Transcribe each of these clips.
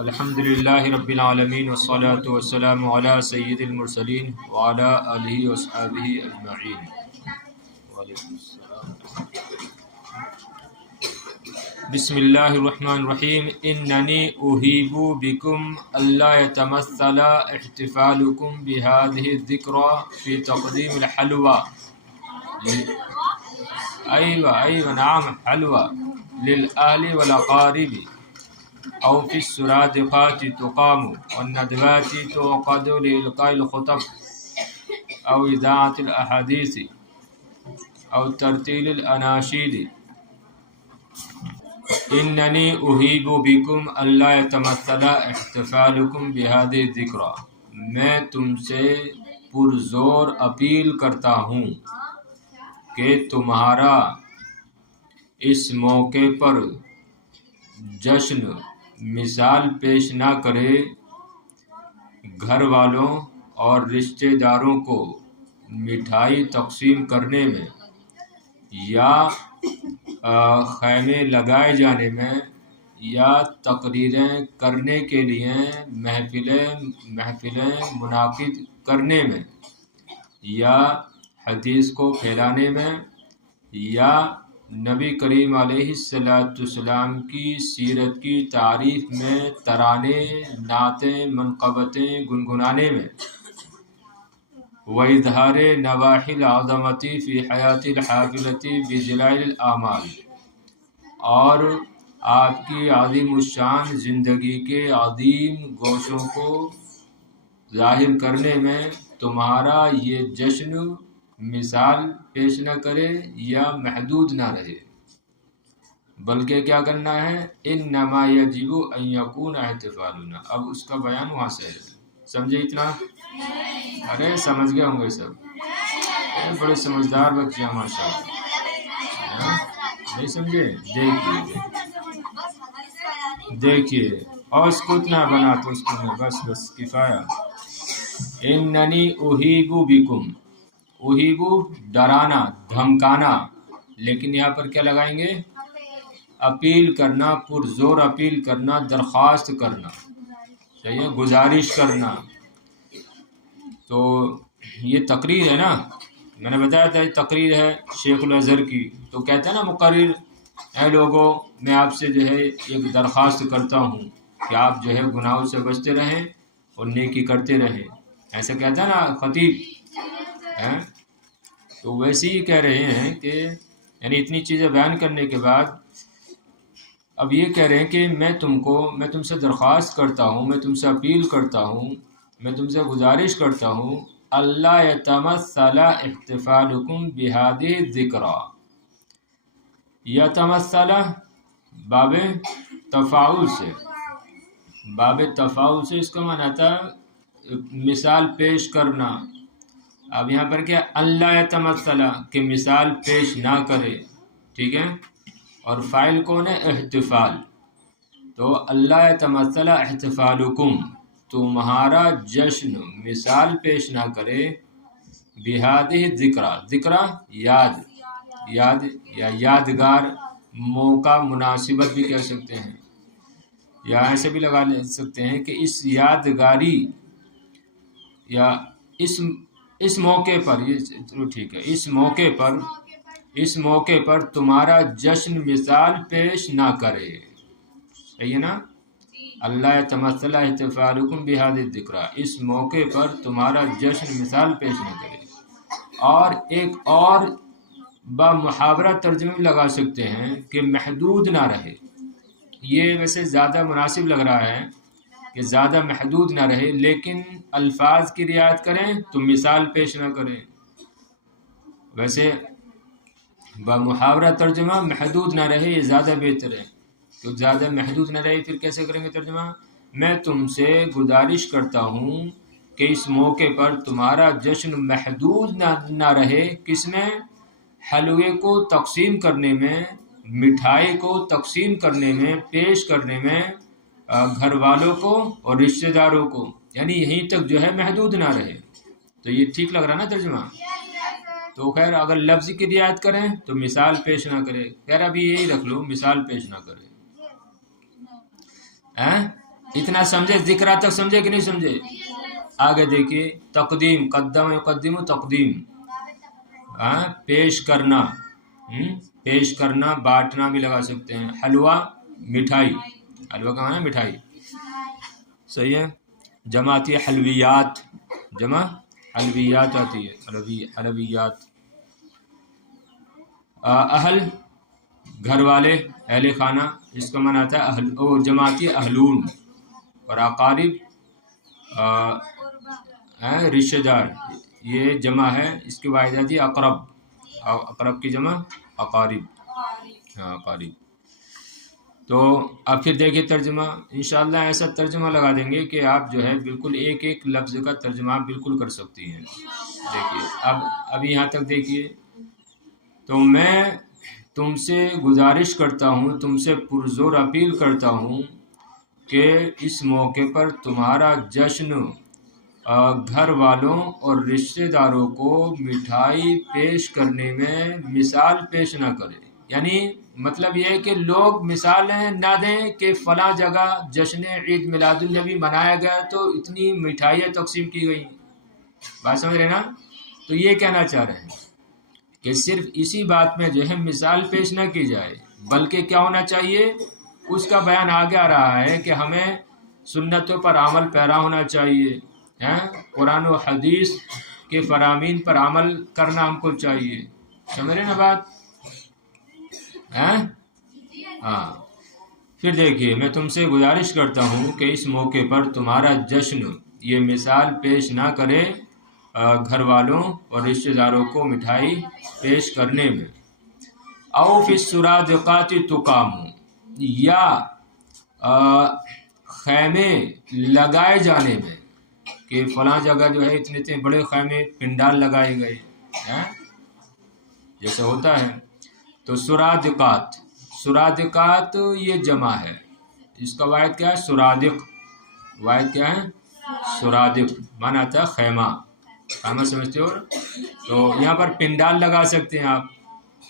الحمدللہ رب العالمین والصلاة والسلام علی سید المرسلین وعلی آلہ واصحابہ اجمعین۔ وعلیکم السلام۔ بسم اللہ الرحمن الرحیم۔ اننی احیب بکم الا یتمثل احتفالکم بهذه الذکرى فی تقدیم الحلوى نعم حلوى للآل والاقارب او فی السرادقات تقام والندوات تعقد لإلقاء الخطب او اذاعة الاحادیث او ترتیل الاناشید۔ اننی احیب بکم الا یتمثل احتفالکم بهذه الذکرى، میں تم سے پرزور اپیل کرتا ہوں کہ تمہارا اس موقع پر جشن مثال پیش نہ کرے گھر والوں اور رشتہ داروں کو مٹھائی تقسیم کرنے میں یا خیمے لگائے جانے میں یا تقریریں کرنے کے لیے محفلیں منعقد کرنے میں یا حدیث کو پھیلانے میں یا نبی کریم علیہ السلام کی سیرت کی تعریف میں ترانے نعتیں منقبتیں گنگنانے میں وَإِظْهَارِ نَوَاحِي الْعَظَمَةِ فِي حَيَاةِ الْحَافِلَةِ بِجَلَائِلِ الْأَعْمَالِ، اور آپ کی عظیم الشان زندگی کے عظیم گوشوں کو ظاہر کرنے میں تمہارا یہ جشن مثال پیش نہ کرے یا محدود نہ رہے، بلکہ کیا کرنا ہے؟ انما یجب ان یکون احتفالنا۔ اب اس کا بیان وہاں سے ہے، سمجھے اتنا؟ ارے سمجھ گئے ہوں گے سب، بڑے سمجھدار بچے ہیں ماشاء اللہ۔ نہیں سمجھے؟ دیکھیے اور اس کو اتنا بنا تو اس کو بس کفایہ۔ اننی احیب بکم، احیبو ڈرانا دھمکانا، لیکن یہاں پر کیا لگائیں گے؟ اپیل کرنا، پرزور اپیل کرنا، درخواست کرنا، صحیح ہے، گزارش کرنا۔ تو یہ تقریر ہے نا، میں نے بتایا تھا یہ تقریر ہے شیخ الازہر کی، تو کہتے ہیں نا مقرر، اے لوگوں میں آپ سے جو ہے ایک درخواست کرتا ہوں کہ آپ جو ہے گناہوں سے بچتے رہیں اور نیکی کرتے رہیں، ایسا کہتا ہے نا خطیب۔ تو ویسے ہی کہہ رہے ہیں کہ یعنی اتنی چیزیں بیان کرنے کے بعد اب یہ کہہ رہے ہیں کہ میں تم سے درخواست کرتا ہوں، میں تم سے اپیل کرتا ہوں، میں تم سے گزارش کرتا ہوں، اللہ یتمثل احتفالکم بہذہ الذکرى۔ یتمثل باب تفاعل سے اس کا معنی تھا مثال پیش کرنا۔ اب یہاں پر کیا اللہ یتمثل کہ مثال پیش نہ کرے، ٹھیک ہے، اور فاعل کون ہے؟ احتفال۔ تو اللہ یتمثل احتفالکم، تمہارا جشن مثال پیش نہ کرے بہذہ الذکرى، ذکرہ یاد یا یادگار، موقع مناسبت بھی کہہ سکتے ہیں، یا ایسے بھی لگا سکتے ہیں کہ اس یادگاری یا اس موقع پر، یہ ٹھیک ہے، اس موقع پر تمہارا جشن مثال پیش نہ کرے، صحیح ہے نا؟ اللہ یتمثل احتفالکم بہذہ الذکرى، اس موقع پر تمہارا جشن مثال پیش نہ کرے۔ اور ایک اور بمحاورہ ترجمے میں لگا سکتے ہیں کہ محدود نہ رہے، یہ ویسے زیادہ مناسب لگ رہا ہے کہ زیادہ محدود نہ رہے، لیکن الفاظ کی رعایت کریں تو مثال پیش نہ کریں۔ ویسے بمحاورہ ترجمہ محدود نہ رہے یہ زیادہ بہتر ہے، تو زیادہ محدود نہ رہے پھر کیسے کریں گے ترجمہ؟ میں تم سے گزارش کرتا ہوں کہ اس موقع پر تمہارا جشن محدود نہ رہے، کس میں؟ حلوے کو تقسیم کرنے میں، مٹھائی کو تقسیم کرنے میں، پیش کرنے میں گھر والوں کو اور رشتہ داروں کو، یعنی یہیں تک جو ہے محدود نہ رہے۔ تو یہ ٹھیک لگ رہا نا ترجمہ؟ تو خیر اگر لفظ کی رعایت کریں تو مثال پیش نہ کرے، خیر ابھی یہی رکھ لو، مثال پیش نہ کرے۔ اتنا سمجھے؟ ذکر تک سمجھے کہ نہیں سمجھے؟ آگے دیکھیے تقدیم، قدم یقدم تقدیم، ہاں پیش کرنا، پیش کرنا، بانٹنا بھی لگا سکتے ہیں. حلوہ مٹھائی، حلوہ کا معنی مٹھائی، صحیح ہے. جمع آتی ہے حلویات، جمع حلویات آتی ہے، حلویات. اہل گھر والے، اہل خانہ، اس کا معنی آتا ہے جمع آتی ہے اہلون. اور اقارب رشتہ دار، یہ جمع ہے، اس کی واحد آتی ہے اقرب، اقرب کی جمع اقارب، ہاں اقارب. تو اب پھر دیکھیے ترجمہ، انشاءاللہ ایسا ترجمہ لگا دیں گے کہ آپ جو ہے بالکل ایک ایک لفظ کا ترجمہ آپ بالکل کر سکتی ہیں. دیکھیے ابھی یہاں تک دیکھیے. تو میں تم سے گزارش کرتا ہوں، تم سے پرزور اپیل کرتا ہوں کہ اس موقع پر تمہارا جشن گھر والوں اور رشتہ داروں کو مٹھائی پیش کرنے میں مثال پیش نہ کرے. یعنی مطلب یہ ہے کہ لوگ مثالیں نہ دیں کہ فلاں جگہ جشن عید میلاد النبی منایا گیا تو اتنی مٹھائیاں تقسیم کی گئی. بات سمجھ رہے نا؟ تو یہ کہنا چاہ رہے ہیں کہ صرف اسی بات میں جو ہے مثال پیش نہ کی جائے، بلکہ کیا ہونا چاہیے، اس کا بیان آگے آ رہا ہے کہ ہمیں سنتوں پر عمل پیرا ہونا چاہیے، قرآن و حدیث کے فرامین پر عمل کرنا ہم کو چاہیے. سمجھ رہے نا بات؟ ہاں. پھر دیکھیے میں تم سے گزارش کرتا ہوں کہ اس موقع پر تمہارا جشن یہ مثال پیش نہ کرے گھر والوں اور رشتہ داروں کو مٹھائی پیش کرنے میں. او فی السرادقات تقام، یا خیمے لگائے جانے میں، کہ فلاں جگہ جو ہے اتنے اتنے بڑے خیمے پنڈال لگائے گئے ہیں جیسے ہوتا ہے. تو سرادقات، سرادقات یہ جمع ہے، اس کا واحد کیا ہے؟ سرادق. واحد کیا ہے؟ سرادق، مانا آتا ہے خیمہ، خیمہ سمجھتے ہو؟ تو یہاں پر پنڈال لگا سکتے ہیں آپ،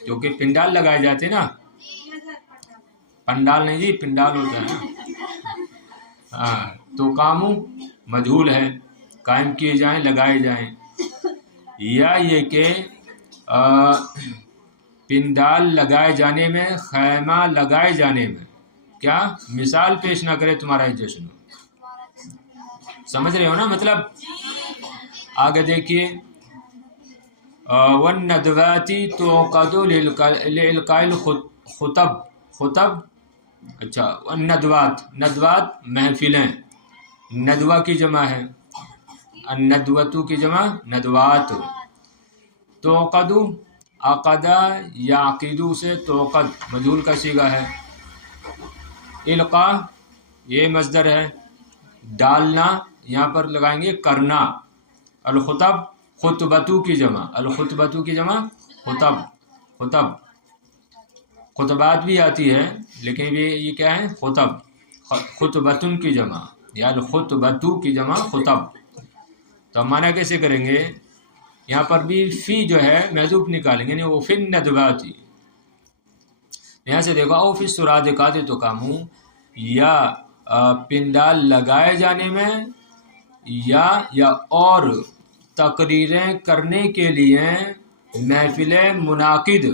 کیونکہ پنڈال لگائے جاتے ہیں نا، پنڈال نہیں جی، پنڈال ہوتا ہے نا. ہاں. تو کاموں مجہول ہے، قائم کیے جائیں، لگائے جائیں. یا یہ کہ پنڈال لگائے جانے میں، خیمہ لگائے جانے میں کیا مثال پیش نہ کرے تمہارا جشن. سمجھ رہے ہو نا مطلب؟ آگے دیکھیے والندوات توقد لإلقاء الخطب، خطب، اچھا. الندوات، ندوات محفلیں، ندوہ کی جمع ہے، الندوۃ کی جمع ندوات. توقد عقدہ یا عقیدو سے توقد مجہول کا صیغہ ہے. القاء یہ مصدر ہے، ڈالنا یہاں پر لگائیں گے کرنا. الخطب خطبتو کی جمع، الخطبتو کی جمع خطب، خطب. خطبات بھی آتی ہے لیکن یہ کیا ہے؟ خطب. خطبتن کی جمع یا الخطبتو کی جمع خطب. تو معنی کیسے کریں گے؟ یہاں پر بھی فی جو ہے محذوف نکالیں گے، یعنی وہ فی الندواتی. یہاں سے دیکھو او فی السرادقات تقامو، یا پنڈال لگائے جانے میں، یا اور تقریریں کرنے کے لیے محفلیں منعقد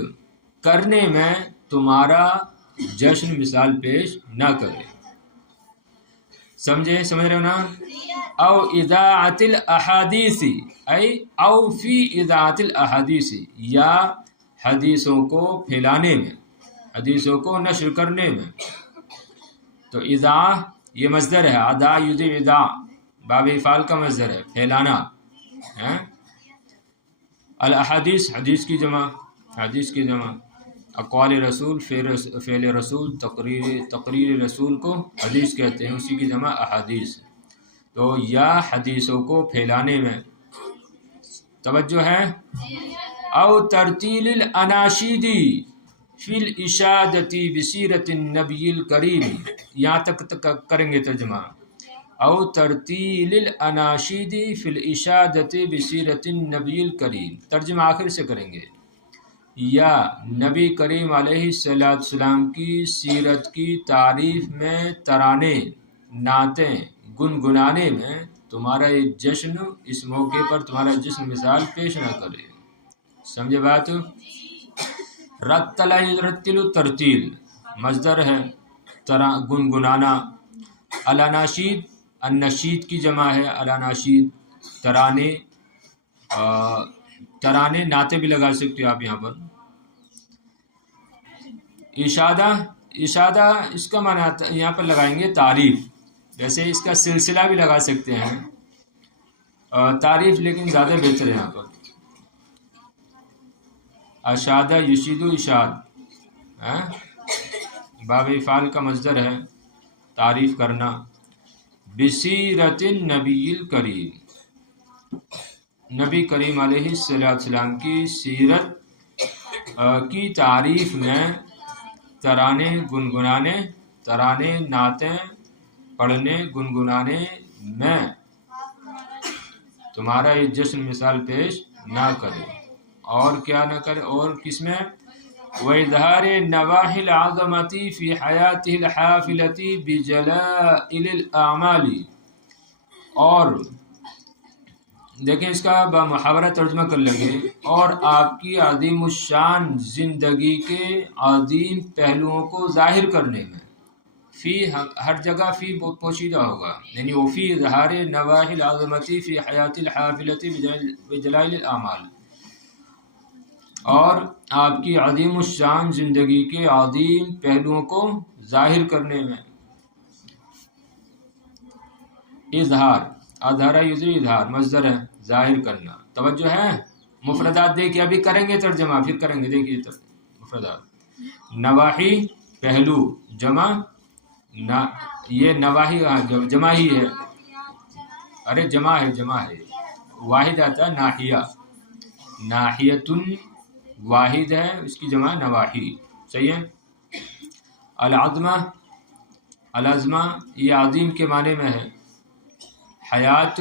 کرنے میں تمہارا جشن مثال پیش نہ کرے. سمجھے؟ سمجھ رہے ہو نا؟ او اذاعت الاحادیث، او فی اذاعت الاحادیث، یا حدیثوں کو پھیلانے میں، حدیثوں کو نشر کرنے میں. تو اذاع یہ مصدر ہے، اذاع یذیع اذاع، باب افعال کا مصدر ہے، پھیلانا. الاحادیث حدیث کی جمع، حدیث کی جمع. اقوال رسول، فعل رسول، تقریر رسول کو حدیث کہتے ہیں، اسی کی جمع احادیث. تو یا حدیثوں کو پھیلانے میں. توجہ ہے. او ترتیل الاناشید فی الاشادۃ بسیرۃ النبی الکریم، یہاں تک کریں گے ترجمہ. او ترتیل الاناشید فی الاشادۃ بسیرۃ النبی الکریم، ترجمہ آخر سے کریں گے. یا نبی کریم علیہ السلام کی سیرت کی تعریف میں ترانے نعتیں گنگنانے میں تمہارا یہ جشن، اس موقع پر تمہارا جشن مثال پیش نہ کرے. سمجھے بات؟ رتل یرتل ترتیل مصدر ہے گنگنانا. الاناشید النشید کی جمع ہے الاناشید. ترانے ترانے نعتیں بھی لگا سکتے ہو آپ یہاں پر. اشادہ اشادہ اس کا معنی یہاں پر لگائیں گے تعریف. جیسے اس کا سلسلہ بھی لگا سکتے ہیں تعریف، لیکن زیادہ بہتر ہے یہاں پر. اشادہ یشید اشاد باب افعال کا مصدر ہے تعریف کرنا. بسیرت النبی الکریم، نبی کریم علیہ السلام کی سیرت کی تعریف میں ترانے گنگنانے، ترانے نعتیں پڑھنے گنگنانے میں تمہارا یہ جشن مثال پیش نہ کرے. اور کیا نہ کرے؟ اور کس میں؟ وَإِظْهَارِ نَوَاحِ الْعَظَمَةِ فِي حَيَاتِهِ الْحَافِلَةِ بِجَلَائِلِ الْأَعْمَالِ. اور دیکھیں اس کا محاورہ ترجمہ کر لیں گے. اور آپ کی عظیم الشان زندگی کے عظیم پہلوؤں کو ظاہر کرنے میں. فی ہر جگہ فی پوشیدہ ہوگا، یعنی وہ فی اظہار نواحی العظمتی فی حیات الحافلتی بجلائل الاعمال. اور آپ کی عظیم الشان زندگی کے عظیم پہلوؤں کو ظاہر کرنے میں. اظہار اظہار یظہر اظہار مصدر ہے ظاہر کرنا. توجہ ہے؟ مفردات دیکھیے، ابھی کریں گے ترجمہ پھر کریں گے. دیکھیے مفردات. نواحی پہلو جمع یہ نواحی جمع ہی ہے. ارے جمع ہے واحد آتا ہے ناحیہ. ناحیتن واحد ہے، اس کی جمع نواحی. صحیح ہے. العظمہ العظمہ یہ عظیم کے معنی میں ہے. حیات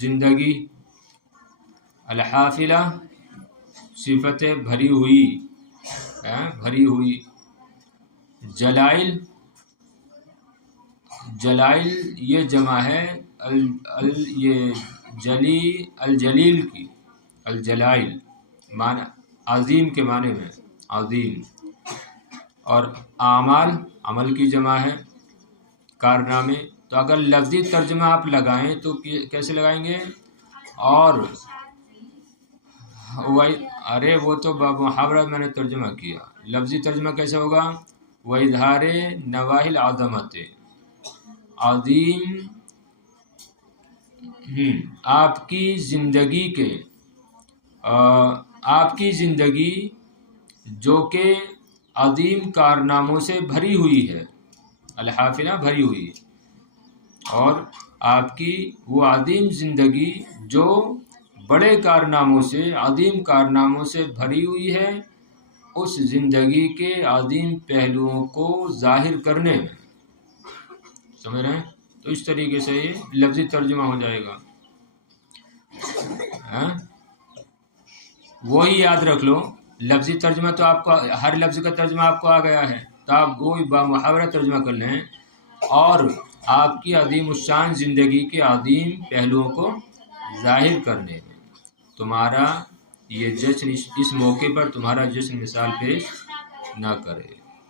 زندگی. الحافلہ صفت بھری ہوئی بھری ہوئی. جلائل جلائل یہ جمع ہے یہ الجلیل کی. الجلائل معنی عظیم کے معنی میں عظیم. اور اعمال عمل کی جمع ہے کارنامے. تو اگر لفظی ترجمہ آپ لگائیں تو کیسے لگائیں گے؟ اور ارے وہ تو محاورہ میں نے ترجمہ کیا. لفظی ترجمہ کیسے ہوگا؟ وَإِظْهَارِ نَوَاحِ الْعَظَمَةِ عظیم آپ کی زندگی کے آپ کی زندگی جو کہ عظیم کارناموں سے بھری ہوئی ہے. الحافلہ بھری ہوئی. اور آپ کی وہ عظیم زندگی جو بڑے کارناموں سے عظیم کارناموں سے بھری ہوئی ہے، اس زندگی کے عظیم پہلوؤں کو ظاہر کرنے میں. سمجھ رہے ہیں؟ تو اس طریقے سے یہ لفظی ترجمہ ہو جائے گا. وہی یاد رکھ لو، لفظی ترجمہ تو آپ کو ہر لفظ کا ترجمہ آپ کو آ گیا ہے، تو آپ وہی بامحاورہ ترجمہ کر لیں. اور آپ کی عظیم الشان زندگی کے عظیم پہلوؤں کو ظاہر کرنے میں تمہارا یہ جشن اس موقع پر تمہارا جشن مثال پیش نہ کرے.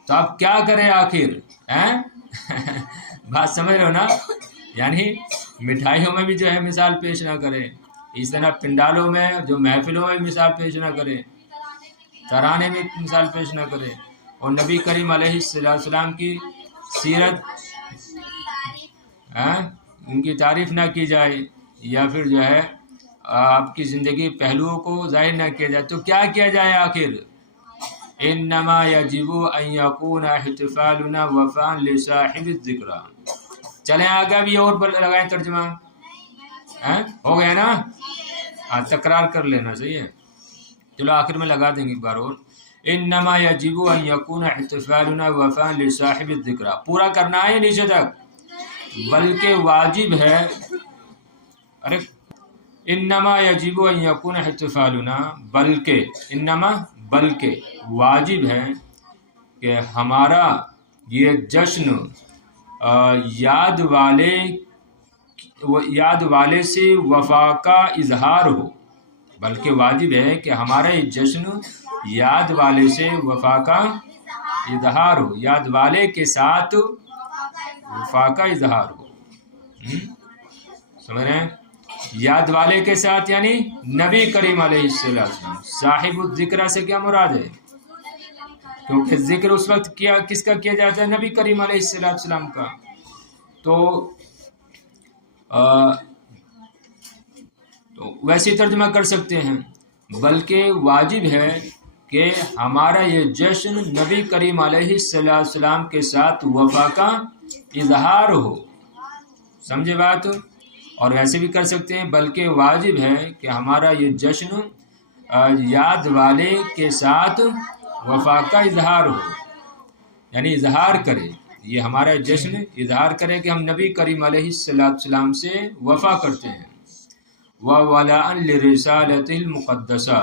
تو آپ کیا کریں آخر؟ بات سمجھ رہے ہو نا؟ یعنی مٹھائیوں میں بھی جو ہے مثال پیش نہ کرے، اس طرح پنڈالوں میں جو محفلوں میں مثال پیش نہ کرے، ترانے میں مثال پیش نہ کرے. اور نبی کریم علیہ السلام کی سیرت ان کی تعریف نہ کی جائے، یا پھر جو ہے آپ کی زندگی پہلوؤں کو ظاہر نہ کیا جائے. تو کیا کیا جائے آخر؟ انما یجب ان یکون احتفالنا وفاء لصاحب الذکر. چلیں آگے بھی اور لگائیں ترجمہ. ہو گیا نا؟ تکرار کر لینا. صحیح ہے. چلو آخر میں لگا دیں گے ایک بار اور. انما یجب ان یکون احتفالنا وفاء لصاحب الذکر. پورا کرنا ہے نیچے تک. بلکہ واجب ہے. ارے انما یجب ان یکون احتفالنا بلکہ انما بلکہ واجب ہے کہ ہمارا یہ جشن یاد والے سے وفا کا اظہار ہو، بلکہ واجب ہے کہ ہمارا یہ جشن یاد والے سے وفا کا اظہار ہو، یاد والے کے ساتھ وفا کا اظہار ہو۔ سمجھ رہے ہیں؟ یاد والے کے ساتھ یعنی نبی کریم علیہ السلام۔ صاحب الذکر سے کیا مراد ہے؟ کیونکہ ذکر اس وقت کس کا کیا جاتا ہے؟ نبی کریم علیہ السلام کا۔ تو ویسے ترجمہ کر سکتے ہیں، بلکہ واجب ہے کہ ہمارا یہ جشن نبی کریم علیہ السلام کے ساتھ وفا کا اظہار ہو۔ سمجھے بات؟ اور ویسے بھی کر سکتے ہیں، بلکہ واجب ہے کہ ہمارا یہ جشن یاد والے کے ساتھ وفا کا اظہار ہو، یعنی اظہار کرے، یہ ہمارا جشن اظہار کرے کہ ہم نبی کریم علیہ السلام سے وفا کرتے ہیں۔ وَوَلَاءً لِرِسَالَتِهِ الْمُقَدَّسَةِ،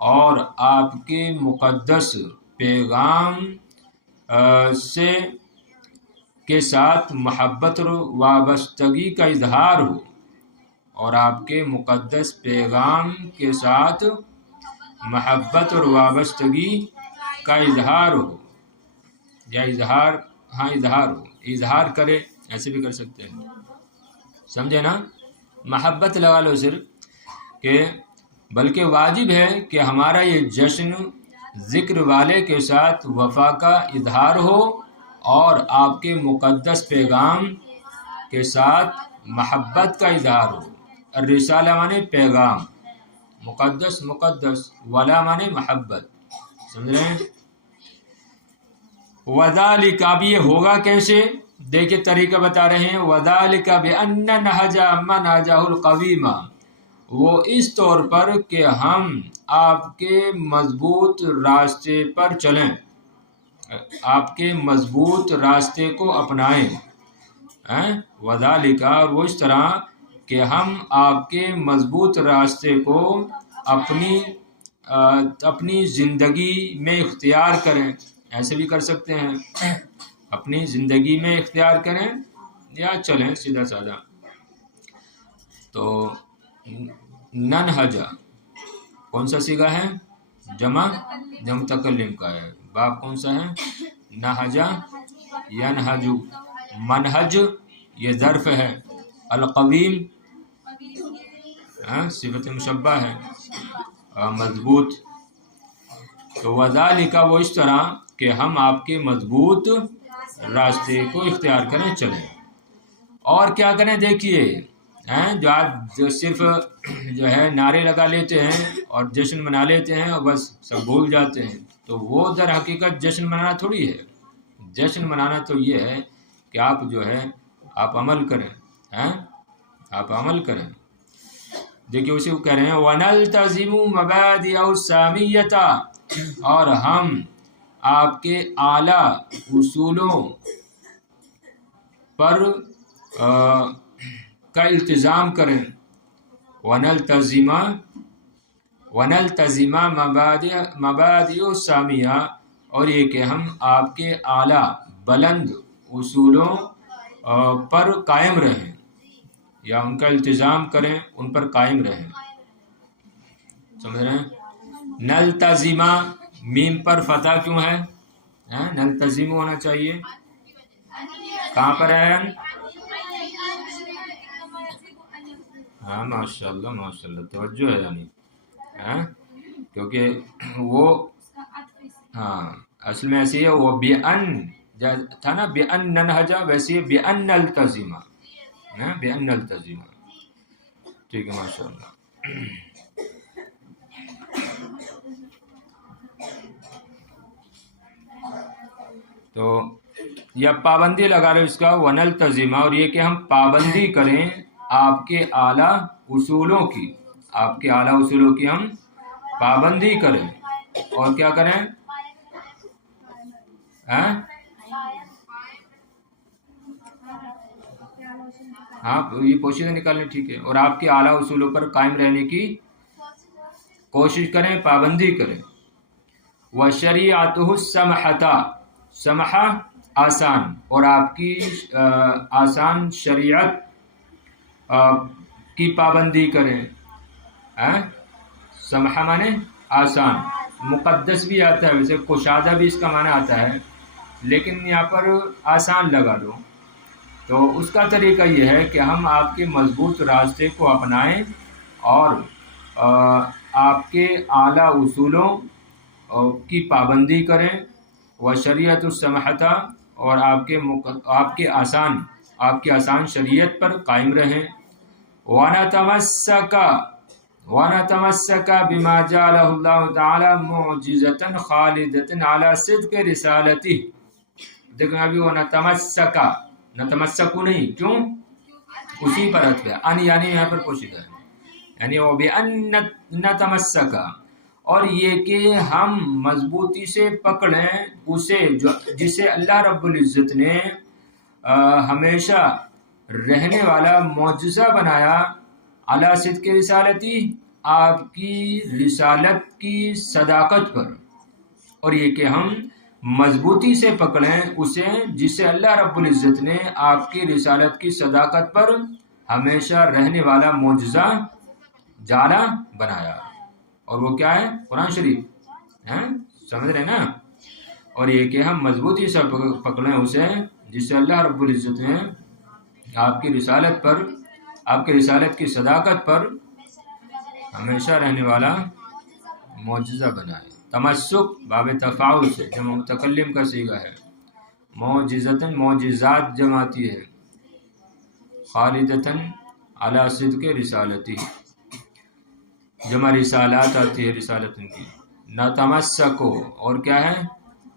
اور آپ کے مقدس پیغام کے ساتھ محبت اور وابستگی کا اظہار ہو، اور آپ کے مقدس پیغام کے ساتھ محبت اور وابستگی کا اظہار ہو، یا اظہار ہو، اظہار کرے، ایسے بھی کر سکتے ہیں۔ سمجھے نا؟ محبت لگا لو صرف، کہ بلکہ واجب ہے کہ ہمارا یہ جشن ذکر والے کے ساتھ وفا کا اظہار ہو، اور آپ کے مقدس پیغام کے ساتھ محبت کا اظہار ہو۔ الرسالہ مانے پیغام، مقدس ولا مانے محبت۔ سمجھ رہے ہیں؟ وذالک، اب یہ ہوگا کیسے؟ دیکھیں طریقہ بتا رہے ہیں۔ وذالک بأن نہج منہجہ القویم، وہ اس طور پر کہ ہم آپ کے مضبوط راستے پر چلیں، آپ کے مضبوط راستے کو اپنائیں۔ وذالک، اور وہ اس طرح کہ ہم آپ کے مضبوط راستے کو اپنی زندگی میں اختیار کریں، ایسے بھی کر سکتے ہیں، اپنی زندگی میں اختیار کریں یا چلیں سیدھا سادہ۔ تو ننہجہ کون سا صیغہ ہے؟ جمع متکلم کا ہے۔ باب کون سا ہے؟ نہجہ ینہج، منہج یہ ظرف ہے، القویم صفت مشبہ ہے، مضبوط۔ تو وذالک، وہ اس طرح کہ ہم آپ کے مضبوط راستے کو اختیار کریں، چلیں۔ اور کیا کریں؟ دیکھیے جو صرف جو ہے نعرے لگا لیتے ہیں اور جشن منا لیتے ہیں اور بس سب بھول جاتے ہیں، تو وہ در حقیقت جشن منانا تھوڑی ہے۔ جشن منانا تو یہ ہے کہ آپ جو ہے آپ عمل کریں، آپ عمل کریں۔ دیکھیے اسی کو کہہ رہے ہیں وَنَلْتَزِمُ مَبَادِئَ السَّامِيَّةَ، اور ہم آپ کے اعلیٰ اصولوں پر کا التزام کریں۔ وَنَلْتَزِمَ مَبَادِئَ السَّامِيَّةَ، اور یہ کہ ہم آپ کے اعلیٰ بلند اصولوں پر قائم رہیں، یا ان کا التزام کریں، ان پر قائم رہیں۔ سمجھ رہے ہیں؟ نلتزمہ میم پر فتح کیوں ہے؟ نلتزم ہونا چاہیے۔ کہاں پر ہے؟ ماشاء اللہ توجہ ہے، یعنی کیونکہ وہ اصل میں ایسی ہے، وہ بِأَن تھا نا، بِأَن ننہجہ، ویسے بِأَن نلتزم، بِأَن نلتزم، ٹھیک ہے ماشاء اللہ۔ تو یا پابندی لگا لو اس کا، وَنَلْتَزِمَ، اور یہ کہ ہم پابندی کریں آپ کے اعلیٰ اصولوں کی، آپ کے اعلیٰ اصولوں کی ہم پابندی کریں، اور کیا کریں؟ یہ پوشیدہ نکالنے، ٹھیک ہے، اور آپ کے اعلیٰ اصولوں پر قائم رہنے کی کوشش کریں، پابندی کریں۔ وَشَرِيعَتُهُ السَّمْحَةَ، سمحہ آسان اور آپ کی آسان شریعت کی پابندی کریں. سمحہ مانے آسان، مقدس بھی آتا ہے، ویسے کشادہ بھی اس کا معنی آتا ہے، لیکن یہاں پر آسان لگا دو. تو اس کا طریقہ یہ ہے کہ ہم آپ کے مضبوط راستے کو اپنائیں اور آپ کے اعلیٰ اصولوں کی پابندی کریں، و شریعت السمحتہ، اور آپ کی آسان شریعت پر قائم رہیں. وَنَتَمَسَّكَ بِمَا جَعَلَهُ اللَّهُ تَعَالَى مُعْجِزَةً خَالِدَةً عَلَى صِدْقِ رِسَالَتِهِ. دیکھیں ابھی وہ نتمسک نہیں، کیوں؟ اسی پر عطف ہے، ان یعنی یہاں پر پوشیدہ ہے، یعنی وہ بِأَن نَتَمَسَّكَ، اور یہ کہ ہم مضبوطی سے پکڑیں اسے جسے اللہ رب العزت نے ہمیشہ رہنے والا معجزہ بنایا، علی صدق رسالتی، آپ کی رسالت کی صداقت پر. اور یہ کہ ہم مضبوطی سے پکڑیں اسے جسے اللہ رب العزت نے آپ کی رسالت کی صداقت پر ہمیشہ رہنے والا معجزہ جالا بنایا. اور وہ کیا ہے؟ قرآن شریف. سمجھ رہے نا؟ اور یہ کہ ہم مضبوطی سے پکڑیں اسے جسے اللہ رب العزت نے آپ کی رسالت پر، آپ کی رسالت کی صداقت پر ہمیشہ رہنے والا معجزہ بنائے. تمسک باب تفاعل سے جمع متکلم کا صیغہ ہے. معجزتاً معجزات جمع آتی ہے. خالدتاً علی صدق رسالتی جمع رسالات آتی ہے رسالت کی. نتمسکو، اور کیا ہے؟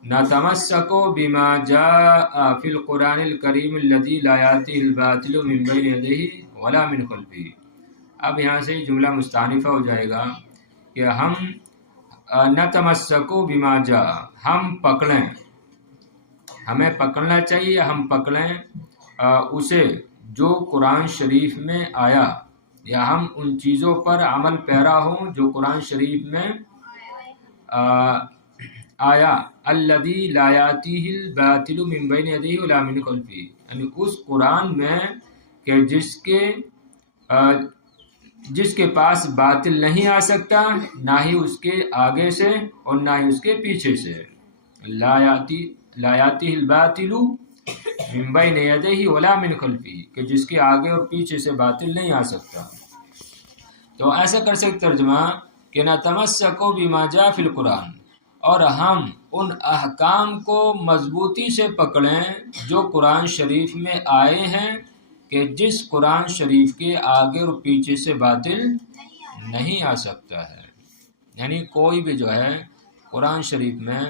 نتمسکو بما جاء فی القرآن الکریم الذی لا یأتیہ الباطل من بین یدیہ ولا من خلفہ. اب یہاں سے جملہ مستانفہ ہو جائے گا کہ ہم نتمسکو بما جاء، ہم پکڑیں، ہمیں پکڑنا چاہیے، ہم پکڑیں اسے جو قرآن شریف میں آیا، یا ہم ان چیزوں پر عمل پیرا ہوں جو قرآن شریف میں آیا. الذی لا یأتیہ الباطل من بین یدیہ ولا من خلفہ، یعنی اس قرآن میں کہ جس کے پاس باطل نہیں آ سکتا، نہ ہی اس کے آگے سے اور نہ ہی اس کے پیچھے سے. لا یأتیہ الباطل من بین یدیہ ولا من خلفہ، کہ جس کے آگے اور پیچھے سے باطل نہیں آ سکتا. تو ایسا کر سکتے ترجمہ کہ نتمسکو بما جاء فی القرآن، اور ہم ان احکام کو مضبوطی سے پکڑیں جو قرآن شریف میں آئے ہیں، کہ جس قرآن شریف کے آگے اور پیچھے سے باطل نہیں آ سکتا ہے. یعنی کوئی بھی جو ہے قرآن شریف میں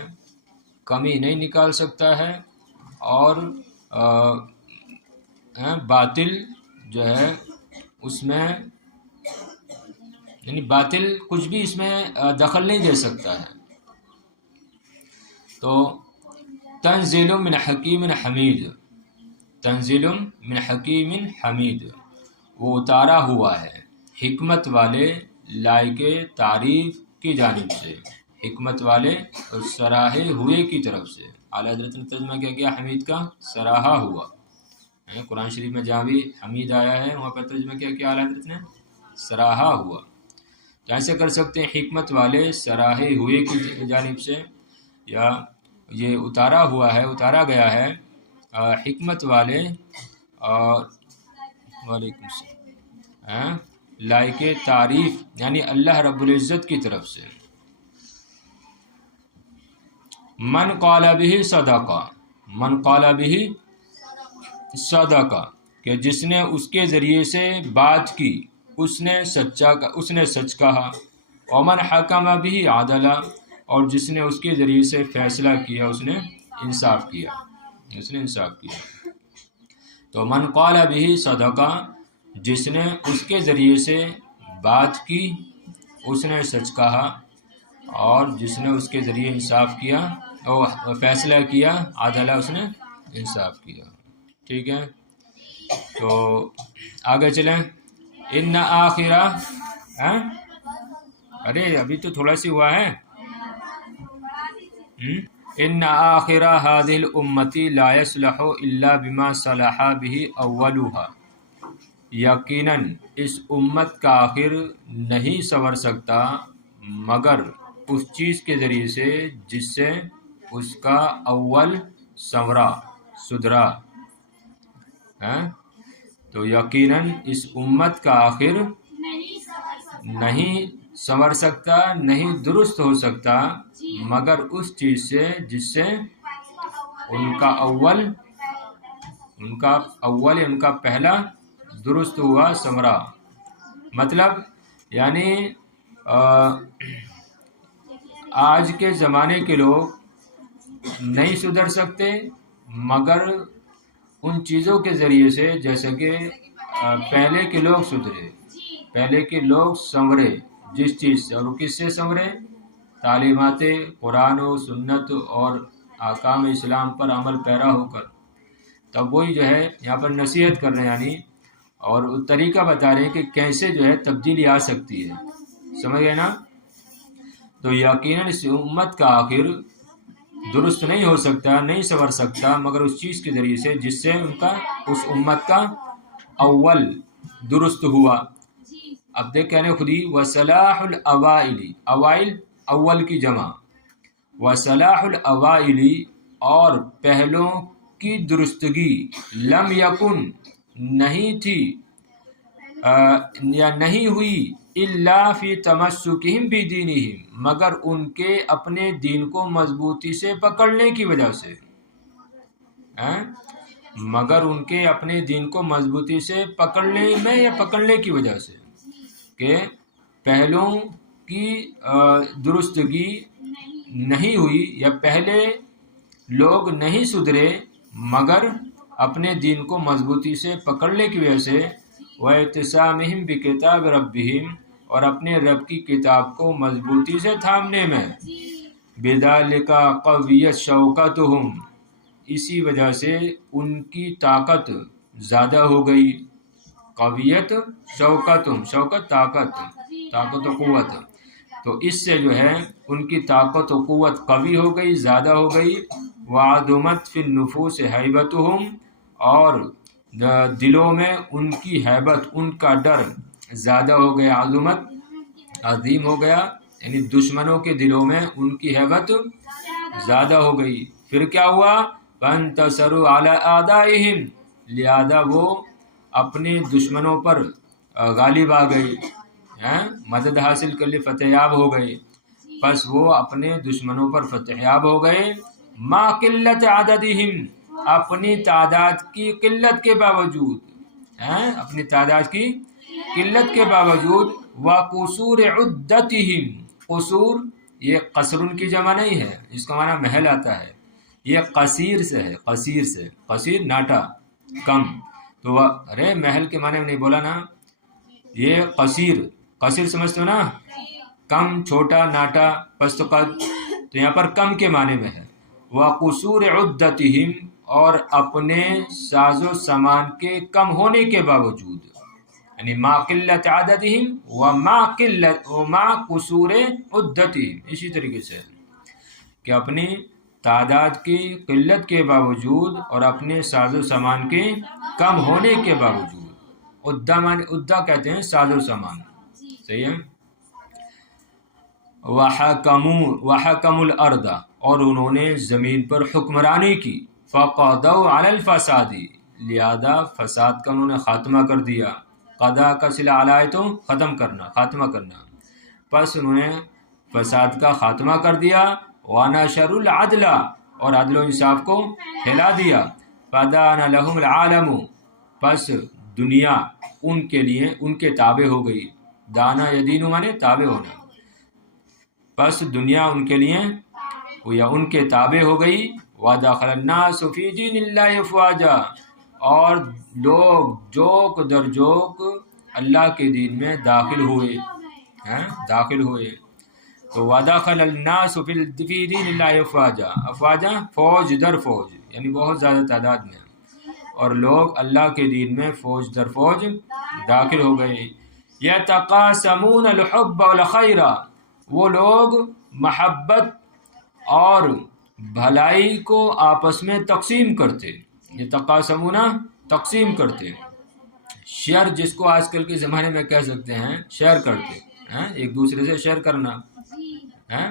کمی نہیں نکال سکتا ہے، اور باطل جو ہے اس میں، یعنی باطل کچھ بھی اس میں دخل نہیں دے سکتا ہے. تو تنزیل من حکیم حمید، تنزیل من حکیم حمید، وہ اتارا ہوا ہے حکمت والے لائق تعریف کی جانب سے، حکمت والے اور سراہے ہوئے کی طرف سے. اعلیٰ حضرت نے ترجمہ کیا گیا حمید کا؟ سراہا ہوا. قرآن شریف میں جہاں بھی حمید آیا ہے وہاں پر ترجمہ کیا اعلیٰ حضرت نے؟ سراہا ہوا. تو ایسے کر سکتے ہیں حکمت والے سراہے ہوئے کی جانب سے، یا یہ اتارا ہوا ہے، اتارا گیا ہے حکمت والے اور وعلیکم السلام لائق تعریف یعنی اللہ رب العزت کی طرف سے. من قال به صدقہ، من قال به صدقہ، کہ جس نے اس کے ذریعے سے بات کی اس نے سچ کہا. ومن حکم به عدلا، اور جس نے اس کے ذریعے سے فیصلہ کیا اس نے انصاف کیا، اس نے انصاف کیا. تو من قال به صدقہ، جس نے اس کے ذریعے سے بات کی اس نے سچ کہا، اور جس نے اس کے ذریعے انصاف کیا اور فیصلہ کیا، عدلا، اس نے انصاف کیا. ٹھیک ہے، تو آگے چلیں. ان آخرہ، ارے ابھی تو تھوڑا سی ہوا ہے. ان آخر هذه الامتی لا يصلح الا بما صلح به اولها، یقیناً اس امت کا آخر نہیں سنور سکتا مگر اس چیز کے ذریعے سے جس سے اس کا اول سنورا سدھرا ہے۔ تو یقیناً اس امت کا آخر نہیں سنور سکتا، نہیں درست ہو سکتا مگر اس چیز سے جس سے ان کا ان کا پہلا درست ہوا سمرا۔ مطلب یعنی آج کے زمانے کے لوگ نہیں سدھر سکتے مگر ان چیزوں کے ذریعے سے، جیسے کہ پہلے کے لوگ سدھرے، پہلے کے لوگ سنورے جس چیز سے، اور وہ کس سے سنورے؟ تعلیمات قرآن و سنت اور احکام اسلام پر عمل پیرا ہو کر۔ تب وہی جو ہے یہاں پر نصیحت کر رہے ہیں یعنی، اور طریقہ بتا رہے ہیں کہ کیسے جو ہے تبدیلی آ سکتی ہے، سمجھ گئے نا؟ تو یقیناً اس امت کا آخر درست نہیں ہو سکتا، نہیں سنور سکتا مگر اس چیز کے ذریعے سے جس سے اس امت کا اول درست ہوا۔ اب دیکھ کہنے خودی وصلاح الاوائل، اوائل اول کی جمع، وصلاح الاوائل اور پہلوں کی درستگی، لم یکن نہیں تھی یا نہیں ہوئی، الا فی تمسکہم بدینہم مگر ان کے اپنے دین کو مضبوطی سے پکڑنے کی وجہ سے، مگر ان کے اپنے دین کو مضبوطی سے پکڑنے میں یا پکڑنے کی وجہ سے، کہ پہلوں کی درستگی نہیں ہوئی یا پہلے لوگ نہیں سدھرے مگر اپنے دین کو مضبوطی سے پکڑنے کی وجہ سے، وَاعْتِصَامِهِمْ بِكِتَابِ رَبِّهِمْ اور اپنے رب کی کتاب کو مضبوطی سے تھامنے میں، بِذَلِكَ قَوِّيَتْ شَوْكَتُهُمْ اسی وجہ سے ان کی طاقت زیادہ ہو گئی، قویت شوکتہم، شوکت طاقت و قوت، تو اس سے جو ہے ان کی طاقت و قوت قوی ہو گئی، زیادہ ہو گئی، وعدمت فی النفوس ہیبتہم اور دلوں میں ان کی ہیبت، ان کا ڈر زیادہ ہو گیا، عظمت عظیم ہو گیا، یعنی دشمنوں کے دلوں میں ان کی ہیبت زیادہ ہو گئی۔ پھر کیا ہوا؟ فانتصروا علی اعدائہم لہذا وہ اپنے دشمنوں پر غالب آ گئے، مدد حاصل کر لی، فتح یاب ہو گئے، پس وہ اپنے دشمنوں پر فتح یاب ہو گئے، ما قلت عددہم اپنی تعداد کی قلت کے باوجود، اپنی تعداد کی قلت کے باوجود، وقصور عدتہم، قصور یہ قصر کی جمع نہیں ہے، اس کا معنی محل آتا ہے، یہ قصیر سے ہے، قصیر ناٹا کم، تو ارے محل کے معنی میں نہیں بولا نا، یہ قصیر سمجھتے ہو نا، کم، چھوٹا، ناٹا، پست قد، تو یہاں پر کم کے معنی میں ہے، وقصور عدتہم اور اپنے ساز و سامان کے کم ہونے کے باوجود، یعنی ما قلت عددہم وما قصور عدتہم، اسی طریقے سے کہ اپنی تعداد کی قلت کے باوجود اور اپنے ساز و سامان کے کم ہونے کے باوجود، عدہ کہتے ہیں ساز و سامان، صحیح ہے۔ وحکموا الارض اور انہوں نے زمین پر حکمرانی کی، فقضوا علی الفساد لہذا فساد کا انہوں نے خاتمہ کر دیا، قضا کا صلہ علی تو ختم کرنا، خاتمہ کرنا، پس انہوں نے فساد کا خاتمہ کر دیا، وَنَشَرُوا الْعَدْلَ اور عدل و انصاف کو پھیلا دیا، فَدَانَ لَهُمُ الْعَالَمُ پس دنیا ان کے لیے ان کے تابع ہو گئی، دانا یدین مانے تابع ہونا، پس دنیا ان کے لیے یا ان کے تابع ہو گئی، وَدَخَلَ النَّاسُ فِي دِينِ اللَّهِ أَفْوَاجًا اور لوگ جوک در جوک اللہ کے دین میں داخل ہوئے، تو وَدَخَلَ النَّاسُ فِي دِينِ اللَّهِ أَفْوَاجًا، افواجا فوج در فوج یعنی بہت زیادہ تعداد میں، اور لوگ اللہ کے دین میں فوج در فوج داخل ہو گئے، يَتَقَاسَمُونَ الْحُبَّ وَالْخَيْرَ وہ لوگ محبت اور بھلائی کو آپس میں تقسیم کرتے، یہ تقاسمونا تقسیم کرتے، شیئر جس کو آج کل کے زمانے میں کہہ سکتے ہیں شیئر کرتے ہیں، ایک دوسرے سے شیئر کرنا ہے۔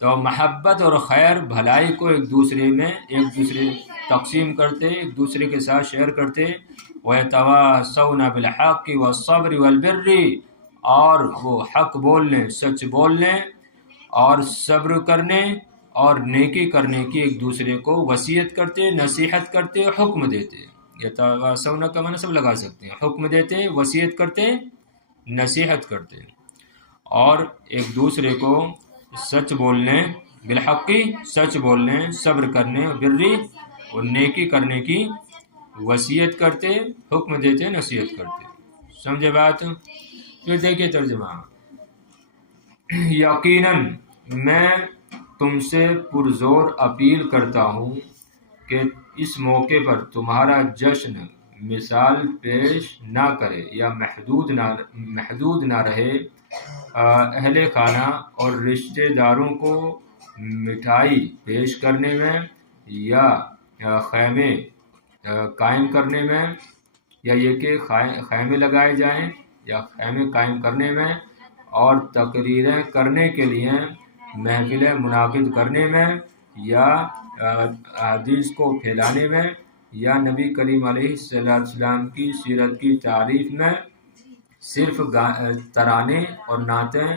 تو محبت اور خیر بھلائی کو ایک دوسرے تقسیم کرتے، ایک دوسرے کے ساتھ شیئر کرتے۔ وَيَتَوَاصَوْنَ بِالْحَقِّ وَالصَّبْرِ وَالْبِرِّ، اور وہ حق بولنے، سچ بولنے اور صبر کرنے اور نیکی کرنے کی ایک دوسرے کو وصیت کرتے، نصیحت کرتے، حکم دیتے۔ یتواصون کا معنی سب لگا سکتے ہیں، حکم دیتے، وصیت کرتے، نصیحت کرتے، اور ایک دوسرے کو سچ بولنے، بالحقی سچ بولنے، صبر کرنے، برری اور نیکی کرنے کی وصیت کرتے، حکم دیتے، نصیحت کرتے۔ سمجھے بات؟ پھر دیکھیے ترجمہ۔ یقیناً میں تم سے پرزور اپیل کرتا ہوں کہ اس موقع پر تمہارا جشن مثال پیش نہ کرے یا محدود نہ رہے۔ اہل خانہ اور رشتہ داروں کو مٹھائی پیش کرنے میں یا خیمے قائم کرنے میں، یا یہ کہ خیمے لگائے جائیں یا خیمے قائم کرنے میں، اور تقریریں کرنے کے لیے محفلیں منعقد کرنے میں، یا حدیث کو پھیلانے میں، یا نبی کریم علیہ السلام کی سیرت کی تعریف میں، صرف ترانے اور نعتیں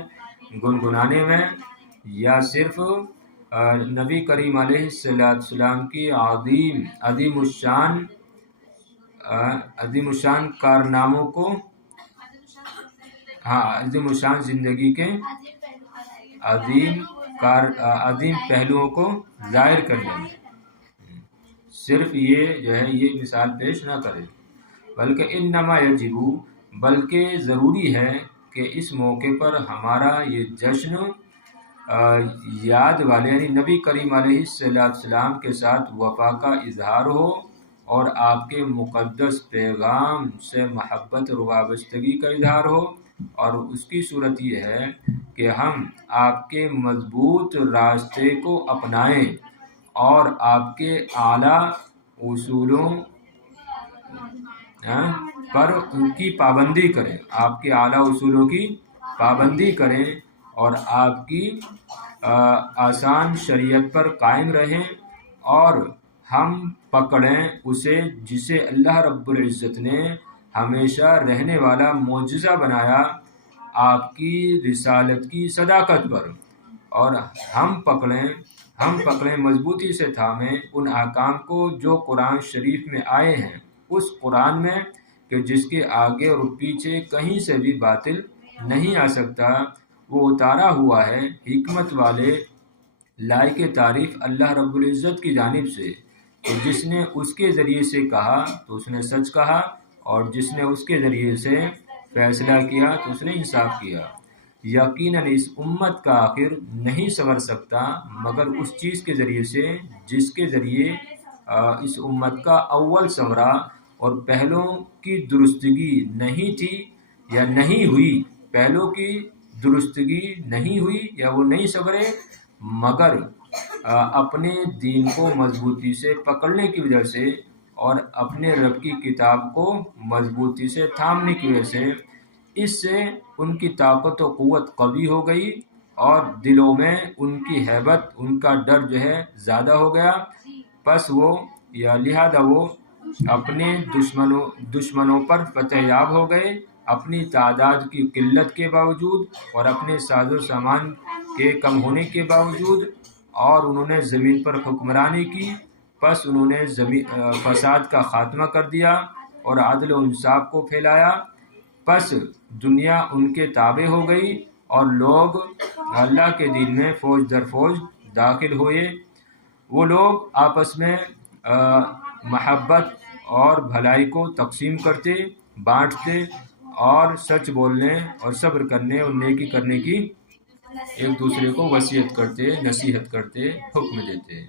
گنگنانے میں، یا صرف نبی کریم علیہ السلام کی عظیم الشان کارناموں کو، عظیم الشان زندگی کے عظیم پہلوؤں کو ظاہر کرنے میں، صرف یہ مثال پیش نہ کرے، بلکہ انما یجب، بلکہ ضروری ہے کہ اس موقع پر ہمارا یہ جشن یاد والے یعنی نبی کریم علیہ السلام کے ساتھ وفا کا اظہار ہو، اور آپ کے مقدس پیغام سے محبت اور وابستگی کا اظہار ہو، اور اس کی صورت یہ ہے کہ ہم آپ کے مضبوط راستے کو اپنائیں اور آپ کے اعلیٰ اصولوں پر ان کی پابندی کریں، آپ کے اعلیٰ اصولوں کی پابندی کریں، اور آپ کی آسان شریعت پر قائم رہیں، اور ہم پکڑیں اسے جسے اللہ رب العزت نے ہمیشہ رہنے والا معجزہ بنایا آپ کی رسالت کی صداقت پر، اور ہم پکڑیں مضبوطی سے تھامیں ان احکام کو جو قرآن شریف میں آئے ہیں، اس قرآن میں کہ جس کے آگے اور پیچھے کہیں سے بھی باطل نہیں آ سکتا۔ وہ اتارا ہوا ہے حکمت والے لائق تعریف اللہ رب العزت کی جانب سے، کہ جس نے اس کے ذریعے سے کہا تو اس نے سچ کہا، اور جس نے اس کے ذریعے سے فیصلہ کیا تو اس نے انصاف کیا۔ یقیناً اس امت کا آخر نہیں سنور سکتا مگر اس چیز کے ذریعے سے جس کے ذریعے اس امت کا اول سنورا، اور پہلوں کی درستگی نہیں تھی یا نہیں ہوئی، پہلوں کی درستگی نہیں ہوئی یا وہ نہیں سنورے، مگر اپنے دین کو مضبوطی سے پکڑنے کی وجہ سے اور اپنے رب کی کتاب کو مضبوطی سے تھامنے کی وجہ سے، اس سے ان کی طاقت و قوت قوی ہو گئی، اور دلوں میں ان کی ہیبت، ان کا ڈر زیادہ ہو گیا، پس لہذا وہ اپنے دشمنوں پر فتح یاب ہو گئے، اپنی تعداد کی قلت کے باوجود اور اپنے ساز و سامان کے کم ہونے کے باوجود، اور انہوں نے زمین پر حکمرانی کی، پس انہوں نے فساد کا خاتمہ کر دیا اور عدل و انصاف کو پھیلایا، پس دنیا ان کے تابع ہو گئی، اور لوگ اللہ کے دین میں فوج در فوج داخل ہوئے۔ وہ لوگ آپس میں محبت اور بھلائی کو تقسیم کرتے، بانٹتے، اور سچ بولنے اور صبر کرنے اور نیکی کرنے کی ایک دوسرے کو وصیت کرتے، نصیحت کرتے، حکم دیتے۔